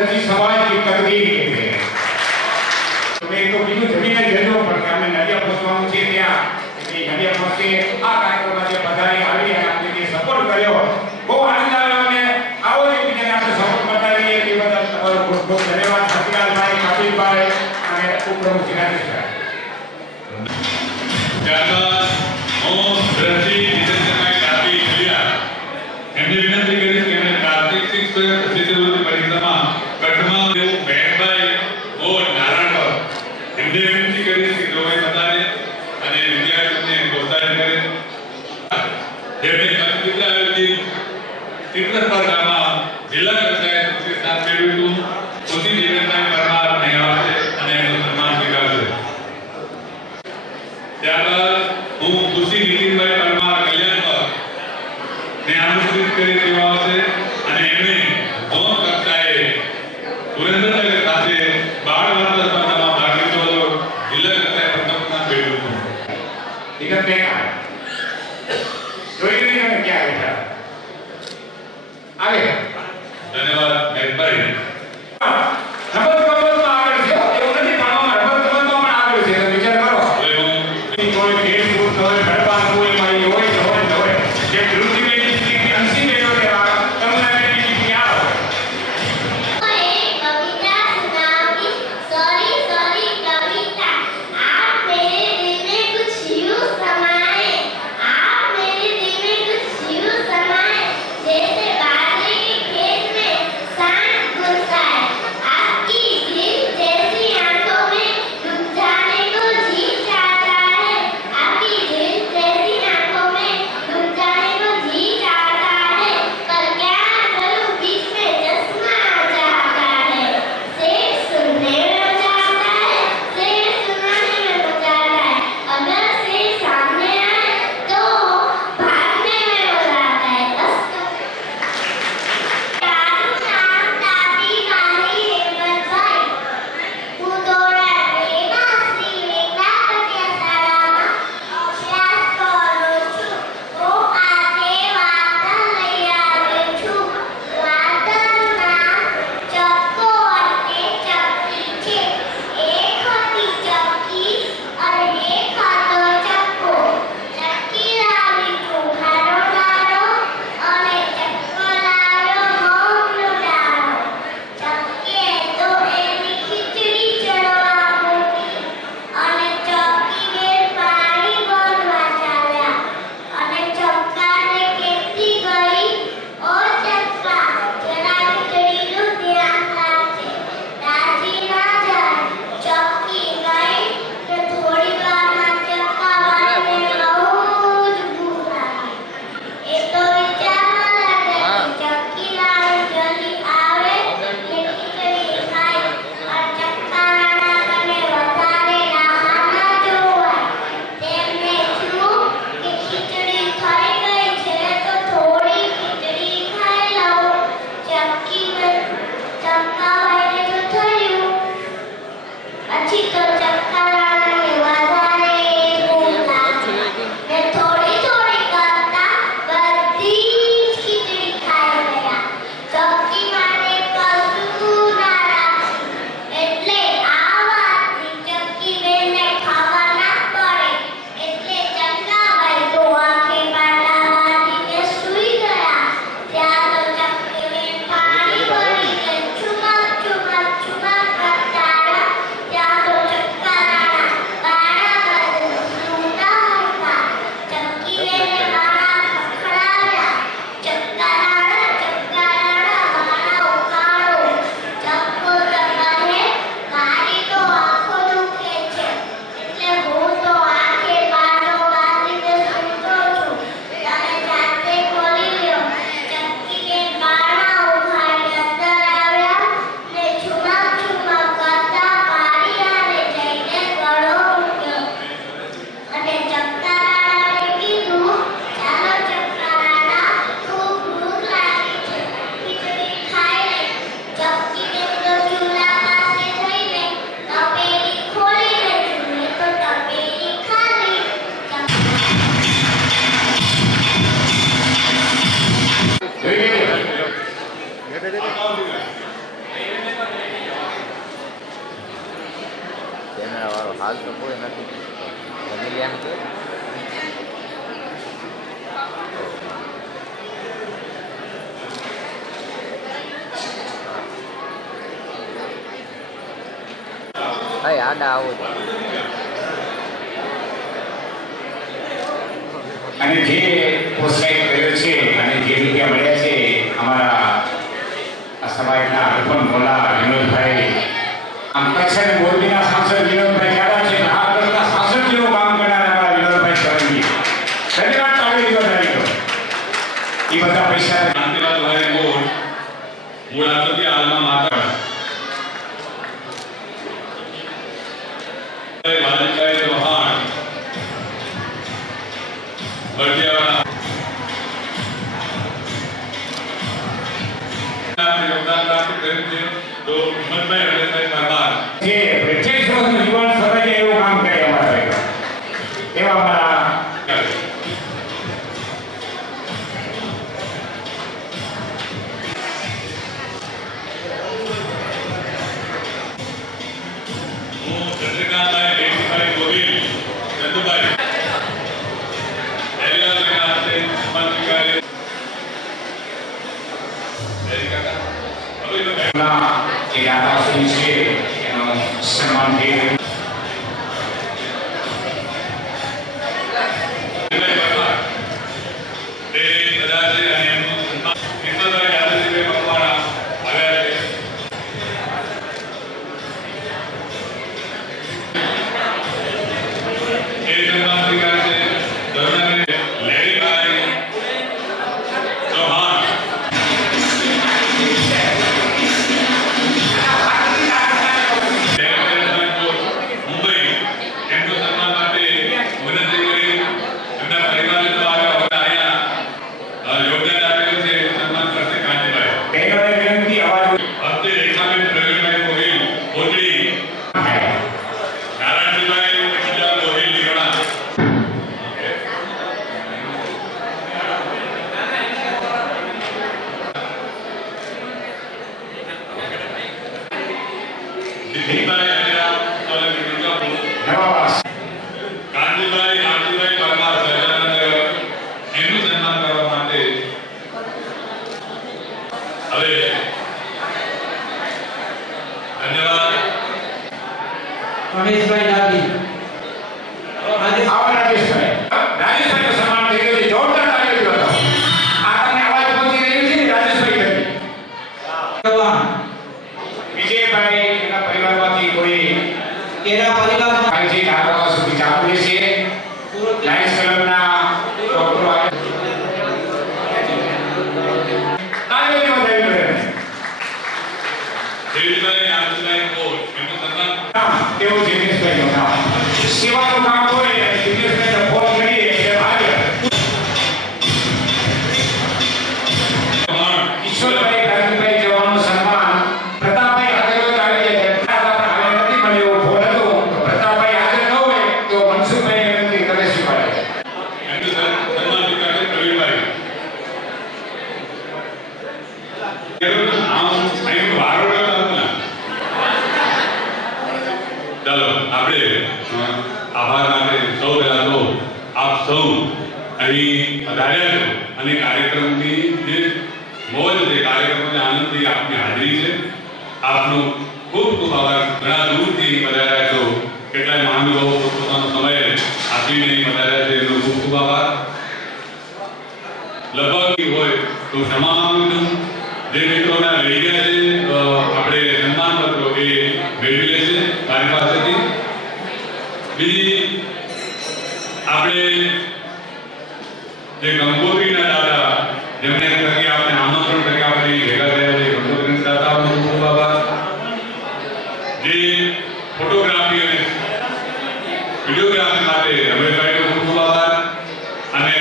रची समाज की तकदीर कहते हैं। तो मैं तो બીજું જમીને જજો પણ કે અમે નડિયા પહોંચવાનું છે ત્યાં એટલે નડિયા પહોંચે આ કાર્યક્રમમાં જે બધાએ આવી અને આપણે જે સપોર્ટ કર્યો બહુ આનંદ આવ્યો અને આવો જ બીજાને આપણે સપોર્ટ કરતા રહીએ એ બદલ તમારો ખૂબ ખૂબ ધન્યવાદ સત્યનારાયણભાઈ, કપિલભાઈ અને ઉપપ્રમુખ જિલ્લાધીશભાઈ। ત્યારબાદ હું દ્રષ્ટિ નિદેશકભાઈ ડાબી ખલિયા એમને વિનંતી કરીશ કે એમને કાર્તિક શિષ્યવૃત્તિ પરીક્ષામાં કચ્છમાં જેવું બહેનભાઈ ઓ નારાયણ એમને વિનંતી કરીશ કે જોવાઈ બતાવે અને વિદ્યાર્થીઓને પ્રોત્સાહિત કરે। જેમને કચ્છ વિદ્યાલયથી ચિત્ર સ્પર્ધામાં જિલ્લા કક્ષાએ તૃતીય સ્થાન મેળવ્યું હતું ખુશી દેવેન્દ્રભાઈ પરમાર અહીં આવશે અને એમનું સન્માન સ્વીકારશે। ત્યારબાદ હું ખુશી નીતિનભાઈ પરમાર કલ્યાણપર ને આમંત્રિત કરી દેવા આવશે અને એમને ઝોન કક્ષાએ સુરેન્દ્રનગર ખાતે બાળ વાર્તા સ્પર્ધામાં ભાગ લીધો હતો, જિલ્લા કક્ષાએ પ્રથમ સ્થાન મેળવ્યું હતું। વિગત બે આવે જોઈ લીધી તમે ક્યાં બેઠા આવે। ધન્યવાદ મેઘભાઈ। રમતગમતમાં આગળ છે એવું નથી ભણવામાં, રમતગમતમાં પણ આગળ છે તમે વિચાર કરો। હવે હું કોઈ ખેલકૂદ હોય, ગરબા હોય, મારી હોય જે પૃથ્વીની સ્થિતિ અંશી મેળો લેવા તમને મેળવી આવો। कविता सुनाऊंगी। सॉरी सॉरी कविता, आप मेरे दिल में कुछ यूं समाए, आप मेरे दिल में कुछ यूं समाए, जैसे बाजरे के खेत में सांड હાલ તો કોઈ નથી જમી એમ કે હા આડા આવો તો અને જે પ્રોત્સાહિત કર્યો છે અને જે રૂપિયા મળ્યા છે અમારા આ સમાજના અર્પણ ભોલા વિનોદભાઈ આમ કચ્છ અને મોરબીના સાંસદ વિનોદભાઈ ખ્યાલ છે આ કરતા સાંસદ જેવું કામ કરનાર અમારા વિનોદભાઈ કરણજી ધન્યવાદ તાળી વિનોદભાઈ એ બધા પૈસા શાંતિલાલભાઈ મોડ મૂળ આતોથી હાલમાં માતા વાલજીભાઈ ચૌહાણ ભટિયાવાડા યોગદાન પ્રાપ્ત કર્યું છે તો હિંમતભાઈ હરેશભાઈ પરમાર જે બ્રિટિશ વર્ષનું જીવન સર્વે એવું કામ કરે અમારા ભાઈઓ એવા અમારા હું ચંદ્રકાંતભાઈ રેખભાઈ ગોહિલ ચંદુભાઈ હરિલાલભાઈ હાથે સન્માન સ્વીકારે હવે તો ના જે દાદાશ્રી છે એનું સન્માન થઈ રહ્યું તે બધા છે અને એમનું સન્માન હિંમતભાઈ યાદવજીભાઈ મકવાણા આવ્યા છે એ સન્માન સ્વીકાર છે કરુણાબેન લેરીભાઈ ચૌહાણ મુંબઈ એમનું સન્માન માટે વિનંતી કરી એમના પરિવારને તો આવ્યા હતા અહીંયા યોગદાન આપેલું છે એનું સન્માન કરશે કાંતિભાઈ બહેનોને વિનંતી અવાજ ભક્તિ રેખાબેન પ્રવીણભાઈ ગોહિલ કોટડી નારાયણભાઈ બીજા ગોહિલ લીમડા દિલીપભાઈ હરિરામ સોલંકી દુર્ગાપુર નવાવાસ કાંતિભાઈ આરતીભાઈ પરમાર સહજાનંદનગર એમનું સન્માન કરવા માટે હવે ધન્યવાદ રમેશભાઈ ડાબી આવા રાજેશભાઈ રાજેશભાઈનું સન્માન થઈ ગયું છે જોરદાર તાળી દીધો હતો આ તમને અવાજ પહોંચી રહ્યું છે ને રાજેશભાઈ કરી ચૌહાણ વિજયભાઈ એના પરિવારમાંથી કોઈ તેના પરિવારમાં કાલજી ધારાવા સુધી ચાલુ રહેશે લાયન્સ ક્લબના ડોક્ટરો તાળીઓ વધાવી પડે દેવીભાઈ આનંદભાઈ કોટ એમનું સન્માન તેઓ જિગ્નેશભાઈનું નામ સેવાનું કામ હોય અને જિગ્નેશભાઈને ફોન કરીએ એટલે આવે ઈશ્વરભાઈ કાંતિભાઈ જવાનું સન્માન પ્રતાપભાઈ હાજર હોય તો આવી જાય પ્રતાપ હાજર નથી મને એવો ફોન હતો તો પ્રતાપભાઈ હાજર ન હોય તો મનસુખભાઈ વિનંતી કરે શીખવાડે એમનું સન્માન સ્વીકારશે પ્રવીણભાઈ આમ અહીં વારો લેતા હતા ચાલો આપણે આભાર માટે સૌ પહેલા તો આપ સૌ અહીં પધાર્યા છો અને કાર્યક્રમની જે મોજ છે કાર્યક્રમની આનંદથી આપની હાજરી છે આપનો ખૂબ ખૂબ આભાર ઘણા દૂરથી અહીં પધાર્યા છો કેટલાય મહાનુભાવો પોતાનો સમય આપીને અહીં પધાર્યા છે એનો ખૂબ ખૂબ આભાર લગભગ હોય તો ક્ષમા માંગુ છું જે મિત્રોના રહી ગયા છે આપણે સન્માન પત્રો એ મેળવી લેશે મારી પાસેથી બીજી આપણે જે ગંગોત્રીના દાદા જેમને થકી આપણે આમંત્રણ કરી આપણે ભેગા થયા છે ગંગોત્રીના દાદાનો ખૂબ ખૂબ આભાર જે ફોટોગ્રાફી અને વિડીયોગ્રાફી માટે રમેશભાઈનો ખૂબ ખૂબ આભાર અને